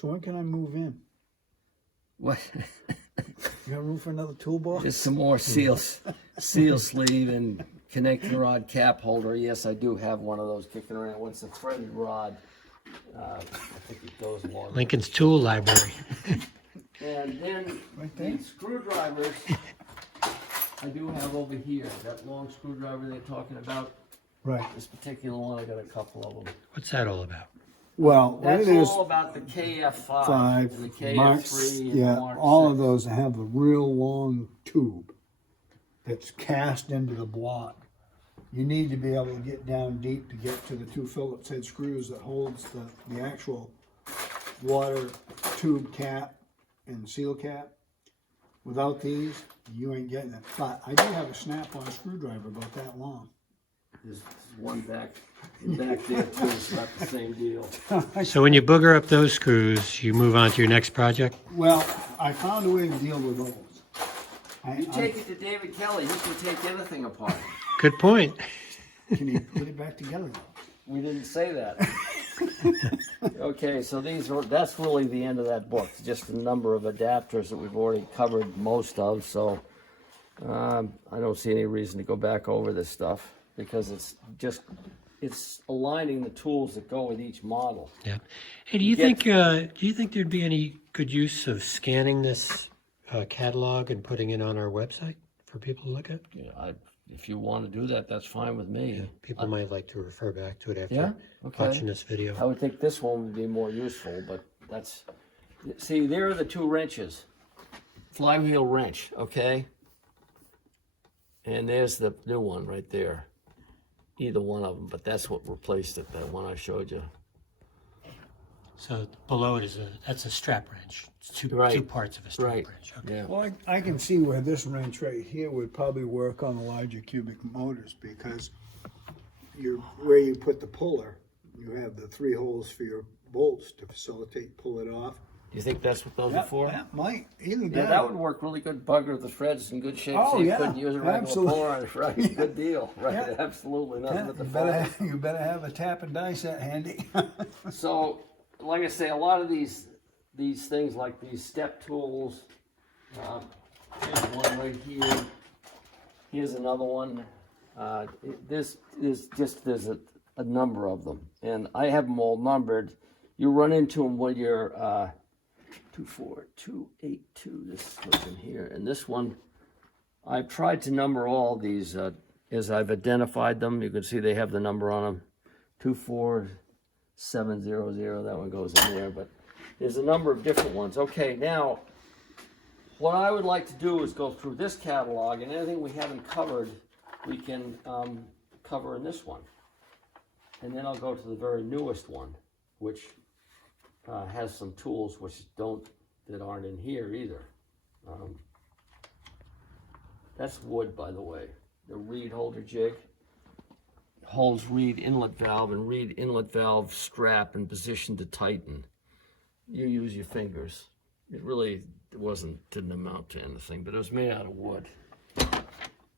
So when can I move in? What? You got room for another toolbox? Just some more seal sleeve and connecting rod cap holder. Yes, I do have one of those kicking around. Once a threaded rod. I think it goes along. Lincoln's tool library. And then Right there? the screwdrivers I do have over here. That long screwdriver they're talking about. Right. This particular one, I got a couple of them. What's that all about? Well, what That's it is, all about the KF5 five, and the Marks, KF3 and yeah, the Mark all 6. of those have a real long tube that's cast into the block. You need to be able to get down deep to get to the two Phillips head screws that holds the actual water tube cap and seal cap. Without these, you ain't getting it. But I do have a snap-on screwdriver about that long. There's one back there too. It's not the same deal. So when you booger up those screws, you move on to your next project? Well, I found a way to deal with those. You take it to David Kelly. He can take anything apart. Good point. Can you put it back together? We didn't say that. Okay, so that's really the end of that book. Just a number of adapters that we've already covered most of. So I don't see any reason to go back over this stuff because it's aligning the tools that go with each model. Yeah. Hey, do you think there'd be any good use of scanning this catalog and putting it on our website for people to look at? Yeah, if you want to do that, that's fine with me. Yeah, people might like to refer back to it after Yeah? Okay. watching this video. I would think this one would be more useful, but see, there are the two wrenches. Flywheel wrench, okay? And there's the new one right there. Either one of them, but that's what replaced it, that one I showed you. So below it that's a strap wrench. It's two parts of a strap Right. wrench. Okay. Yeah. Well, I can see where this wrench right here would probably work on the larger cubic motors because where you put the puller, you have the 3 holes for your bolts to facilitate pull it off. Do you think that's what those are for? That might. Either Yeah, that would work really good. Bugger the threads in good shape, Oh, so you yeah, couldn't use a regular absolutely. puller on it. Right, good deal. Right, Yeah. absolutely nothing but the You better have a tap and die set handy. So, like I say, a lot of these things, like these step tools, here's one right here. Here's another one. This is just, there's a number of them, and I have them all numbered. You run into them when you're 24282. This goes in here, and this one, I've tried to number all these as I've identified them. You can see they have the number on them, 24700. That one goes in there, but there's a number of different ones. Okay, now what I would like to do is go through this catalog, and anything we haven't covered, we can cover in this one, and then I'll go to the very newest one, which has some tools that aren't in here either. That's wood, by the way. The reed holder jig holds reed inlet valve and reed inlet valve strap in position to tighten. You use your fingers. It really didn't amount to anything, but it was made out of wood.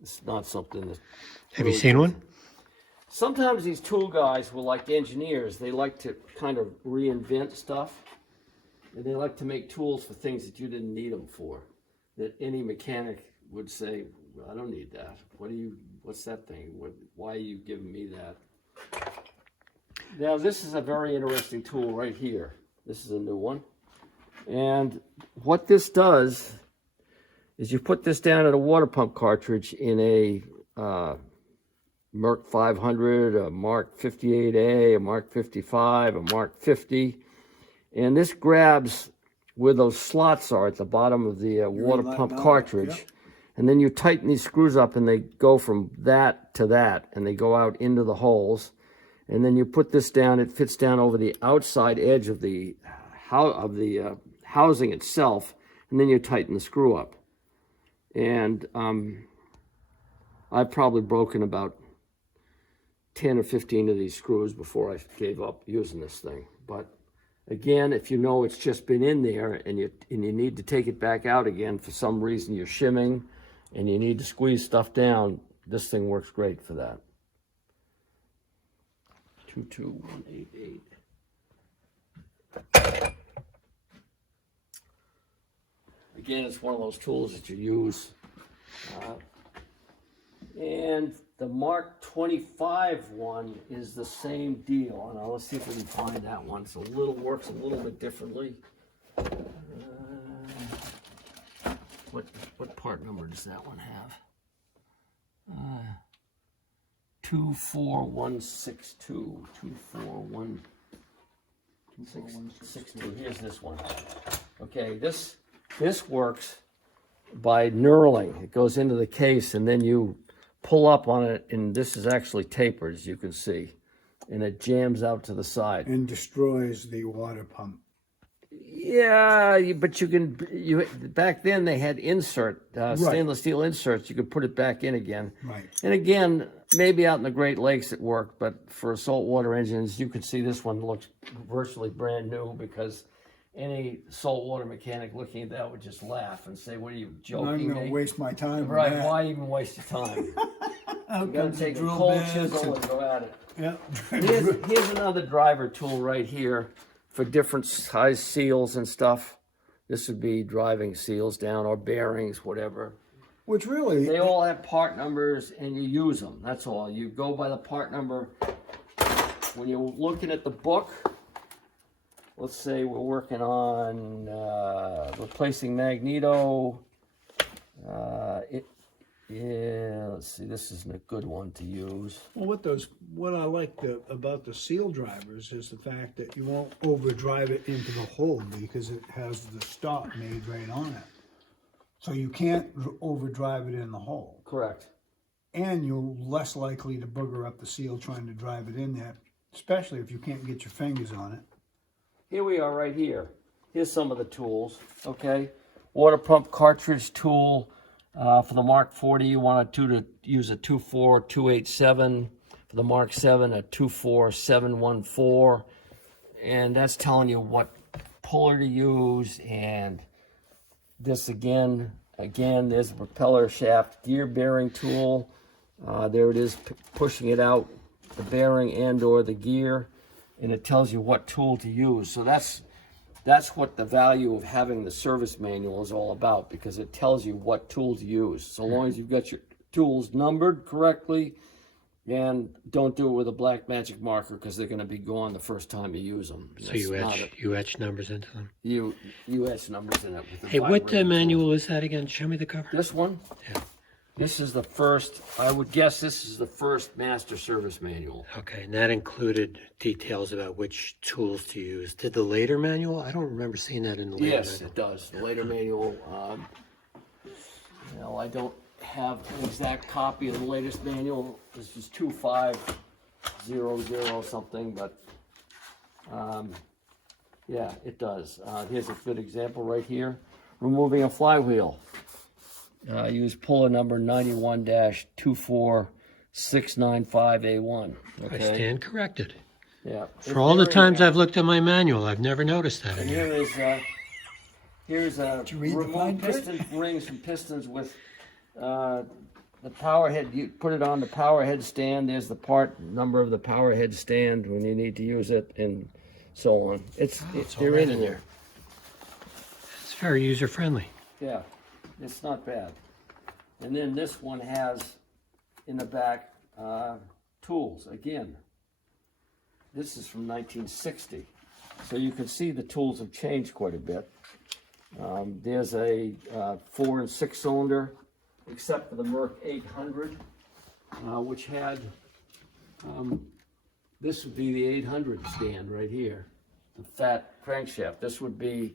It's not something that. Have you seen one? Sometimes these tool guys will, like engineers, they like to kind of reinvent stuff. And they like to make tools for things that you didn't need them for. That any mechanic would say, well, I don't need that. What's that thing? Why are you giving me that? Now, this is a very interesting tool right here. This is a new one. And what this does is you put this down in a water pump cartridge in a Merc 500, a Mark 58A, a Mark 55, a Mark 50. And this grabs where those slots are at the bottom of the water pump cartridge. Yep. And then you tighten these screws up and they go from that to that and they go out into the holes. And then you put this down, it fits down over the outside edge of the housing itself, and then you tighten the screw up. And I've probably broken about 10 or 15 of these screws before I gave up using this thing. But again, if you know it's just been in there and you need to take it back out again for some reason, you're shimming and you need to squeeze stuff down, this thing works great for that. 22188. again, it's one of those tools that you use. And the Mark 25 one is the same deal. Now let's see if we can find that one. It's works a little bit differently. What part number does that one have? 24162. 24162. Here's this one. Okay, this works by knurling. It goes into the case, and then you pull up on it, and this is actually tapered, as you can see, and it jams out to the side. And destroys the water pump. Yeah, but you back then they had stainless steel inserts. You could put it back in again. Right. And again, maybe out in the Great Lakes it worked, but for saltwater engines, you can see this one looks virtually brand new, because any saltwater mechanic looking at that would just laugh and say, "What are you joking I'm going me?" to waste my time. Right? with that. Why even waste your time? How You gotta come take a drill cold bits chisel and- and go at it. Yeah. Here's another driver tool right here for different size seals and stuff. This would be driving seals down, or bearings, whatever. Which really, They all have part numbers, and you use them. That's all. You go by the part number. When you're looking at the book, let's say we're working on replacing magneto. Let's see, this isn't a good one to use. well, what I like about the seal drivers is the fact that you won't overdrive it into the hole, because it has the stop made right on it. So you can't overdrive it in the hole. Correct. And you're less likely to booger up the seal trying to drive it in there, especially if you can't get your fingers on it. Here we are right here. Here's some of the tools, okay? Water pump cartridge tool. For the Mark 40, you want to use a 24287. For the Mark 7, a 24714. And that's telling you what puller to use. And this again, there's a propeller shaft gear bearing tool. There it is, pushing it out, the bearing and or the gear. And it tells you what tool to use. So that's what the value of having the service manual is all about, because it tells you what tool to use. So long as you've got your tools numbered correctly, and don't do it with a black magic marker, because they're going to be gone the first time you use them. So you etch numbers into them. You etch numbers in it. With the Hey, what vibrating manual tool. is that again? Show me the cover. This one? Yeah. This is the first, I would guess this is the first master service manual. Okay, and that included details about which tools to use. Did the later manual? I don't remember seeing that in the later Yes, manual. it does. The later manual, I don't have an exact copy of the latest manual. This is 2500 something, but yeah, it does. Here's a good example right here. Removing a flywheel. Use puller number 91-24695A1. I stand corrected. Yeah. For all the times I've looked at my manual, I've never noticed that in here. Here's you read the fine remove print? piston rings and pistons with the power head. You put it on the power head stand. There's the part number of the power head stand when you need to use it, and so on. It's They're all right in in there. It's very user friendly. Yeah, it's not bad. And then this one has in the back tools again. This is from 1960, so you can see the tools have changed quite a bit. There's a 4 and 6 cylinder, except for the Merc 800, which had, this would be the 800 stand right here, the fat crankshaft. This would be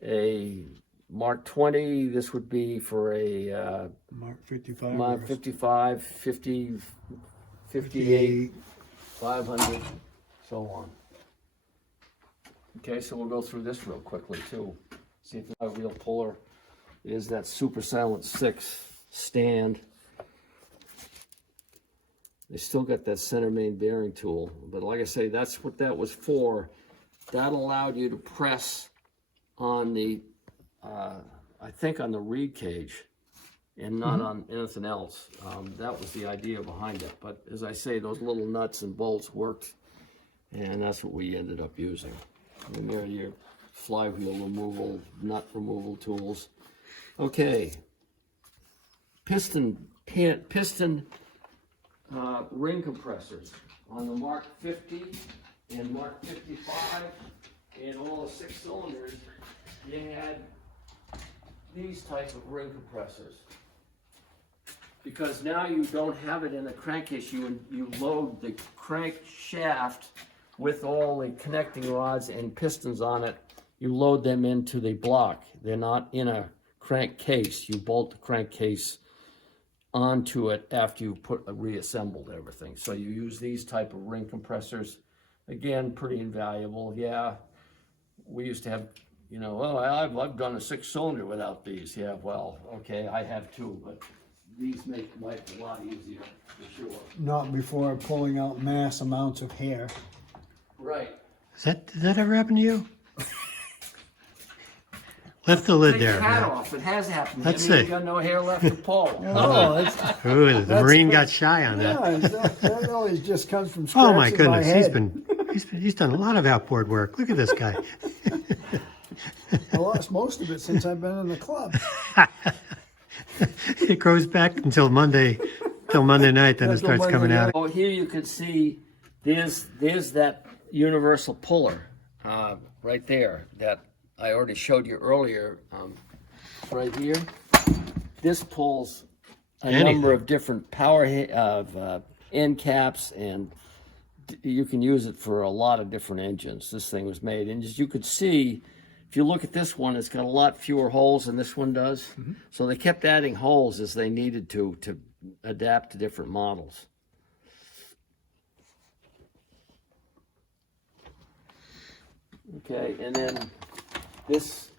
a Mark 20, this would be for a Mark 55. Mark 55, 50, 58, 500, so on. Okay, so we'll go through this real quickly too. See if the wheel puller is that Super Silent 6 stand. They still got that center main bearing tool, but like I say, that's what that was for. That allowed you to press on the, I think on the reed cage, and not on anything else. That was the idea behind it. But as I say, those little nuts and bolts worked, and that's what we ended up using. And there are your flywheel removal, nut removal tools. Okay. Piston ring compressors on the Mark 50 and Mark 55 and all the 6 cylinders. You had these type of ring compressors. Because now you don't have it in the crankcase, you load the crankshaft with all the connecting rods and pistons on it. You load them into the block. They're not in a crankcase. You bolt the crankcase onto it after you reassembled everything. So you use these type of ring compressors. Again, pretty invaluable. Yeah, we used to have, you know, well, I've done a 6-cylinder without these. Yeah, well, okay, I have too, but these make life a lot easier, for sure. Not before pulling out mass amounts of hair. Right. Did that ever happen to you? Lift the lid Take there. your hat off. It has happened. Let's Maybe see. you got no hair left to pull. Oh, that's, Ooh, the Marine got shy on that. yeah, that always just comes from scratching Oh my goodness, head. he's done a lot of outboard work. Look at this guy. I lost most of it since I've been in the club. It grows back until Monday night, then it Until starts Monday coming out. Oh, here you can see there's that universal puller right there that I already showed you earlier. Right here, this pulls a number of different power end caps, and you can use it for a lot of different engines. This thing was made, and as you could see, if you look at this one, it's got a lot fewer holes than this one does. Mm-hmm. So they kept adding holes as they needed to adapt to different models. Okay, and then this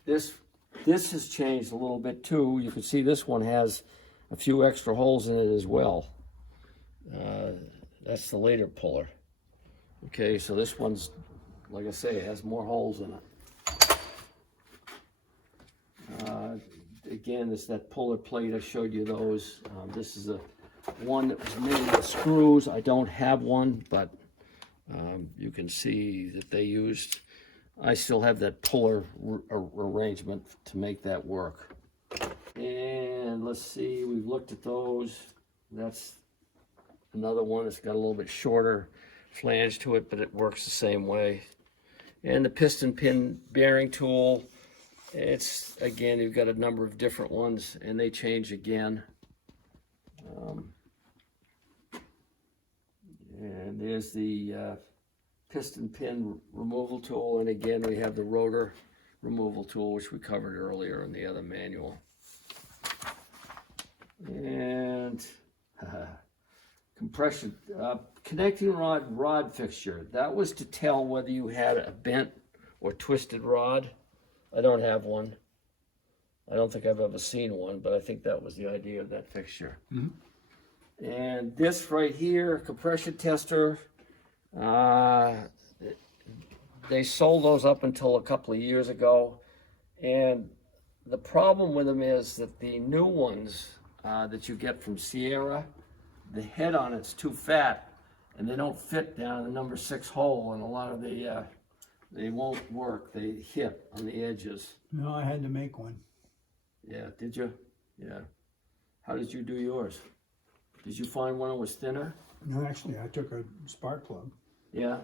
has changed a little bit too. You can see this one has a few extra holes in it as well. That's the later puller. Okay, so this one's, like I say, it has more holes in it. Again, it's that puller plate. I showed you those. This is a one that was made with screws. I don't have one, but you can see that they used. I still have that puller arrangement to make that work. And let's see, we've looked at those. That's another one that's got a little bit shorter flange to it, but it works the same way. And the piston pin bearing tool, it's, again, you've got a number of different ones, and they change again. And there's the piston pin removal tool, and again we have the rotor removal tool, which we covered earlier in the other manual. And compression, connecting rod fixture. That was to tell whether you had a bent or twisted rod. I don't have one. I don't think I've ever seen one, but I think that was the idea of that fixture. Mm-hmm. And this right here, compression tester, they sold those up until a couple of years ago, and the problem with them is that the new ones that you get from Sierra, the head on it's too fat, and they don't fit down in the number 6 hole, and a lot of the they won't work. They hit on the edges. No, I had to make one. Yeah, did you? Yeah. How did you do yours? Did you find one that was thinner? No, actually, I took a spark plug, Yeah.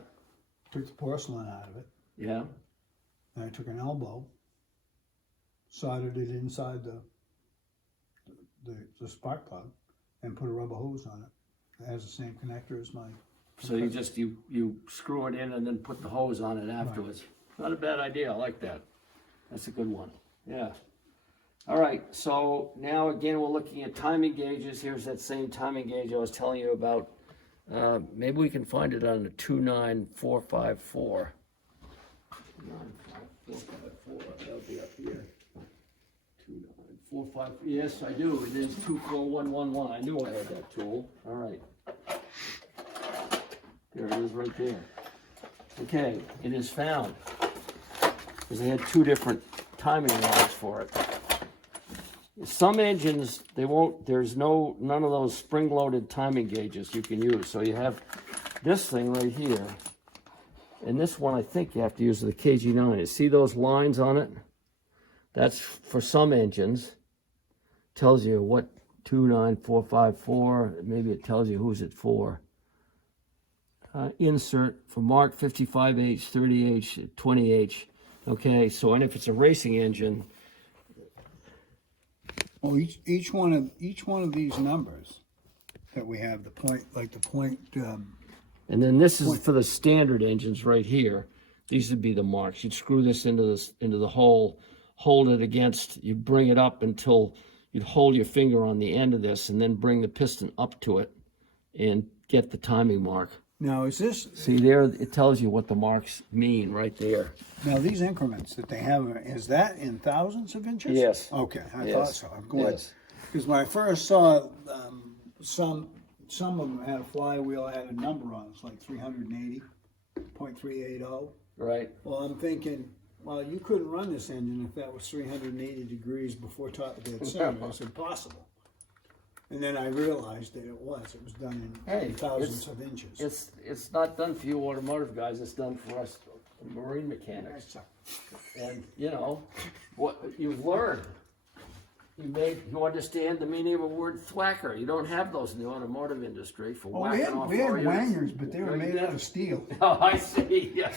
took the porcelain out of it, Yeah. and I took an elbow, soldered it inside the spark plug, and put a rubber hose on it. It has the same connector as mine. So you just you screw it in and then put the hose on it afterwards. Not a bad idea. I like that. That's a good one. Yeah. All right. So now again we're looking at timing gauges. Here's that same timing gauge I was telling you about. Maybe we can find it on the 29454. 29454. That'll be up here. 29454. Yes, I do. It is 24111. I knew I had that tool. All right. There it is right there. Okay, it is found. Because they had 2 different timing rods for it. Some engines, they won't, there's none of those spring-loaded timing gauges you can use. So you have this thing right here. And this one, I think you have to use the KG9. You see those lines on it? That's for some engines. tells you what 29454, maybe it tells you who's it for. Insert for Mark 55H, 30H, 20H. Okay, so and if it's a racing engine, Well, each one of these numbers that we have, the point, like the point, and then this is for the standard engines right here. These would be the marks. You'd screw this into the hole, hold it against, you bring it up until you'd hold your finger on the end of this and then bring the piston up to it and get the timing mark. now is this, See there, it tells you what the marks mean right there. now these increments that they have, is that in thousands of inches? Yes. Okay, I Yes. thought so. I'm going, Yes. because when I first saw, some of them had a flywheel, had a number on it, it's like 380.380. Right. Well, I'm thinking, well, you couldn't run this engine if that was 380 degrees before dead center. It's impossible. And then I realized that it was done in thousands of inches. It's not done for you automotive guys, it's done for us marine mechanics. And you know, what you've learned. You understand the meaning of a word thwacker. You don't have those in the automotive industry for Well, whacking off we had warriors. wangers, but they were made out of steel. Oh, I see. Yeah.